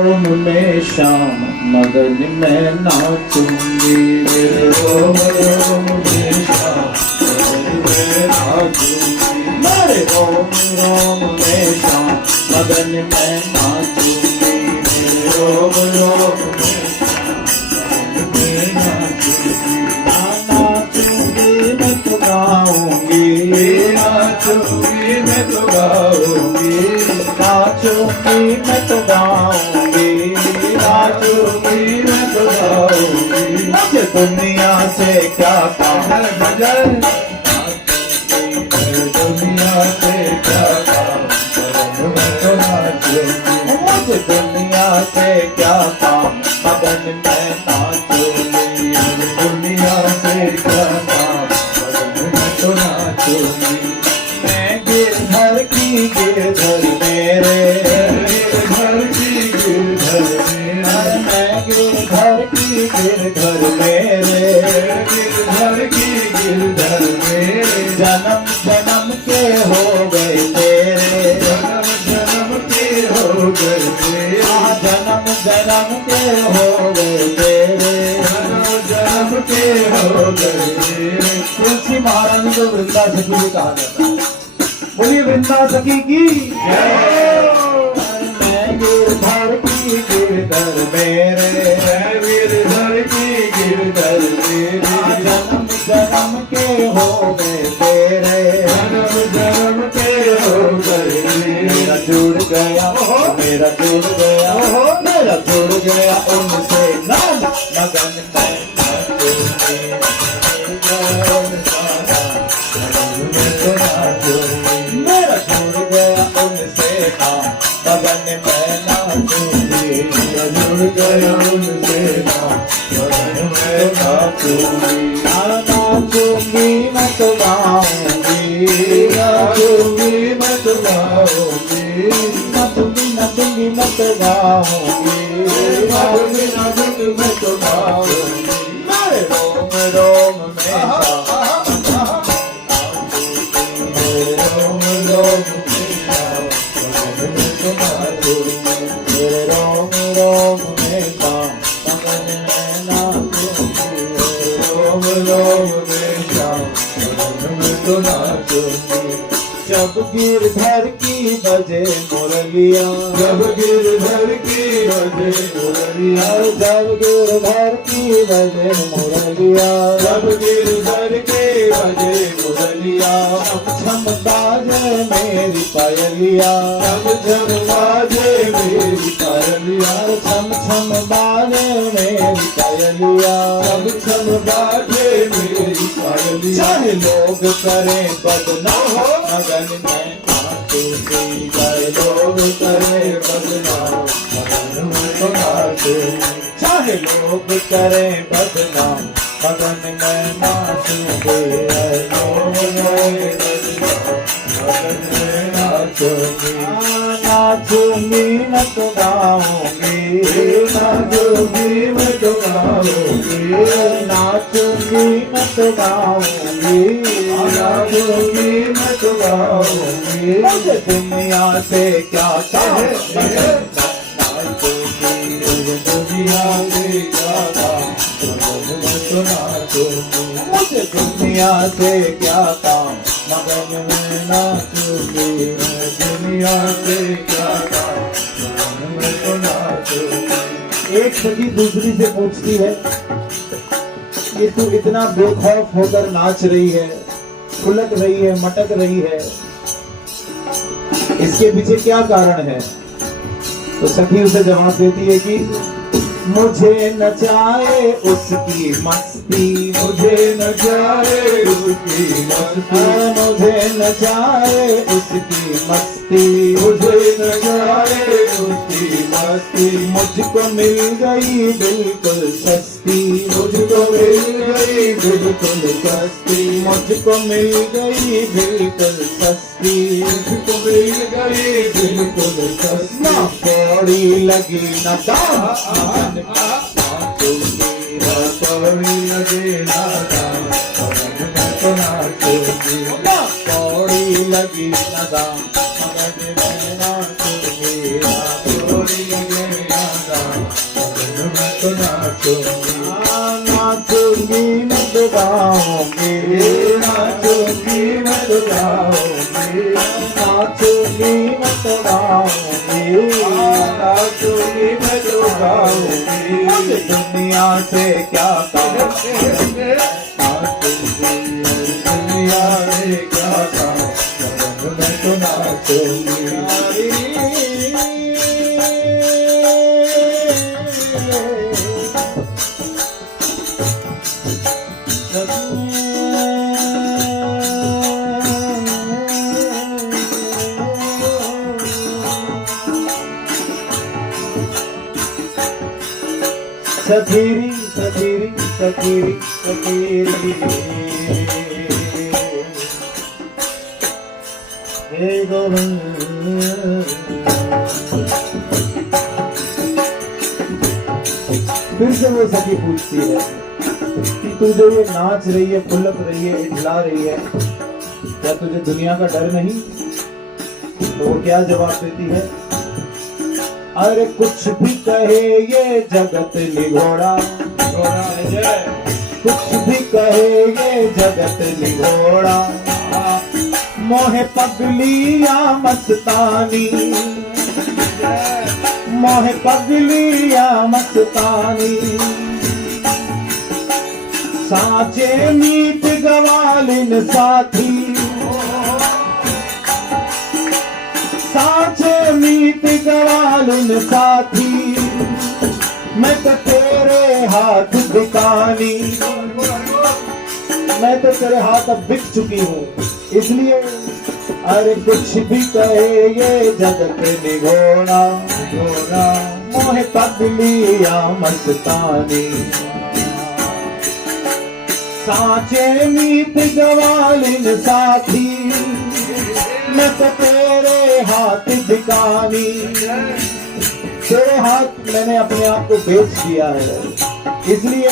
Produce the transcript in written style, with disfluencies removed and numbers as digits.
ओम में शाम मगन में नाचूंगी, ओम ओम में शाम मगन में नाचूंगी, मेरे ओम रोम में शाम मगन में नाचूंगी, ओम ओम में शाम मगन में नाचूंगी, नाचूंगी मैं तो गाऊंगी, नाचूंगी मैं तो गाऊंगी, नाचूंगी मैं तो गाऊंगी, नाचूंगी मैं तो गाऊंगी, मुझे दुनिया से क्या काम, भजन दुनिया से क्या काम, मैं तो नाचूंगी, मुझे दुनिया से क्या काम, मगन में नाचूंगी, दुनिया से क्या काम, मैं तो नाचूंगी, मैं गिरधर की गिरधर मेरे, घर की गिरधर मेरे, मैं गिरधर की गिरधर मेरे, गिरधर की गिरधर मेरे, जन्म जन्म के हो गए तेरे, जन्म जन्म के हो गए तेरे, जन्म जन्म के हो गए तेरे, जन्म जन्म के हो गए तेरे, तुलसी महारानी को वृंदा सखी भी कहा जाता है। बोलिए वृंदा सखी की जय। मैं गिरधर की गिरधर मेरे, गिरधर की गिरधर मेरे, जन्म जन्म के हो गए तेरे, जन्म जन्म के हो गए मेरा जुड़ गया, मेरा जुड़ गया, मेरा जुड़ गया उनसे नाम मगन में नाचूंगी, मेरा जुड़ गया उनसे नाम मगन में नाचूंगी, जुड़ गया उनसे नाम मगन में नाचूंगी, नाचूंगी मैं तो गाऊंगी, नाचूंगी मैं तो गाऊंगी, नाचूंगी नाचूंगी मैं तो गाऊंगी, नाचूंगी नाचूंगी मैं तो गाऊंगी, मेरे रोम रोम में शाम, रोम रोम में शाम मगन में तो नाचूंगी, मेरे रोम रोम में शाम मगन में नाचूंगी, रोम रोम में शाम मगन में तो नाचूंगी, जब गिरधर की बजे मुरलिया, जब गिरधर की बजे मुरलिया, जब गिरधर की बजे मुरलिया, जब गिरधर के बजे मुरलिया, छम बाजे मेरी पायलिया, जब जब बाजे मेरी पायलिया, छम छम बाजे मेरी पायलिया, जब छम बाजे मेरी पायलिया, चाहे लोग करें बदनाम मगन में नाचूंगी, चाहे लोग करे बदनाम मगन में तो नाचूंगी, चाहे लोग करें बदनाम मगन में नाचूंगी, लोग करे बदनाम मगन में नाचूंगी, नाचूंगी मैं तो गाऊंगी, नाचूंगी मैं तो गाऊंगी, नाचूंगी मैं तो गाऊंगी, नाचूंगी मैं तो गाऊंगी, मुझे दुनिया से क्या काम, नाचूंगी दुनिया से क्या काम, मगन में तो नाचूंगी, मुझे दुनिया से क्या काम, मगन में नाचूंगी, दुनिया से क्या काम, मगन में तो नाचूंगी, एक सखी दूसरी से पूछती है कि तू इतना बेखौफ होकर नाच रही है, फुलक रही है, मटक रही है, इसके पीछे क्या कारण है? तो सखी उसे जवाब देती है कि मुझे नचाए उसकी मस्ती, मुझे न जाए उसकी मस्ती, मुझे नचाए उसकी मस्ती, मुझे न जाए उसकी मस्ती, मुझको मिल गई बिल्कुल सस्ती, मुझको मिल गई बिल्कुल सस्ती, मुझको मिल गई बिल्कुल सस्ती, मुझको मिल गई बिल्कुल सस्ती, ना पौड़ी लगी न दाम, पौड़ी लगे ना दाम, मगन में तो नाचूंगी, ना पौड़ी लगी न दाम, मगन में नाचूंगी, पौड़ी लगे ना नाचूंगी मैं तो गाऊंगी, मुझे दुनिया से क्या काम, नाचूंगी दुनिया में क्या काम, मैं तो नाचूंगी। सखीरी सखीरी सखीरी सखीरी हे गोविंद। फिर से वो सखी पूछती है कि तू जो ये नाच रही है, पुलक रही है, इठला रही है, क्या तुझे दुनिया का डर नहीं? तो वो क्या जवाब देती है? अरे कुछ भी कहे ये जगत निगोड़ा, कुछ भी कहे ये जगत निगोड़ा, मोहे पगली या मस्तानी, मोहे पगली या मस्तानी, साचे मीत गवालिन साथी, साचे मीत गवालिन साथी, मैं तो तेरे हाथ बिकानी, मैं तो तेरे हाथ अब बिक चुकी हूँ, इसलिए अरे कुछ भी कहे ये जगत निगोड़ा, निगोड़ा, मोहे पगली या मस्तानी, साचे मीत गवालिन साथी, मैं तो तेरे हाथ बिकानी, तेरे हाथ मैंने अपने आप को बेच दिया है, इसलिए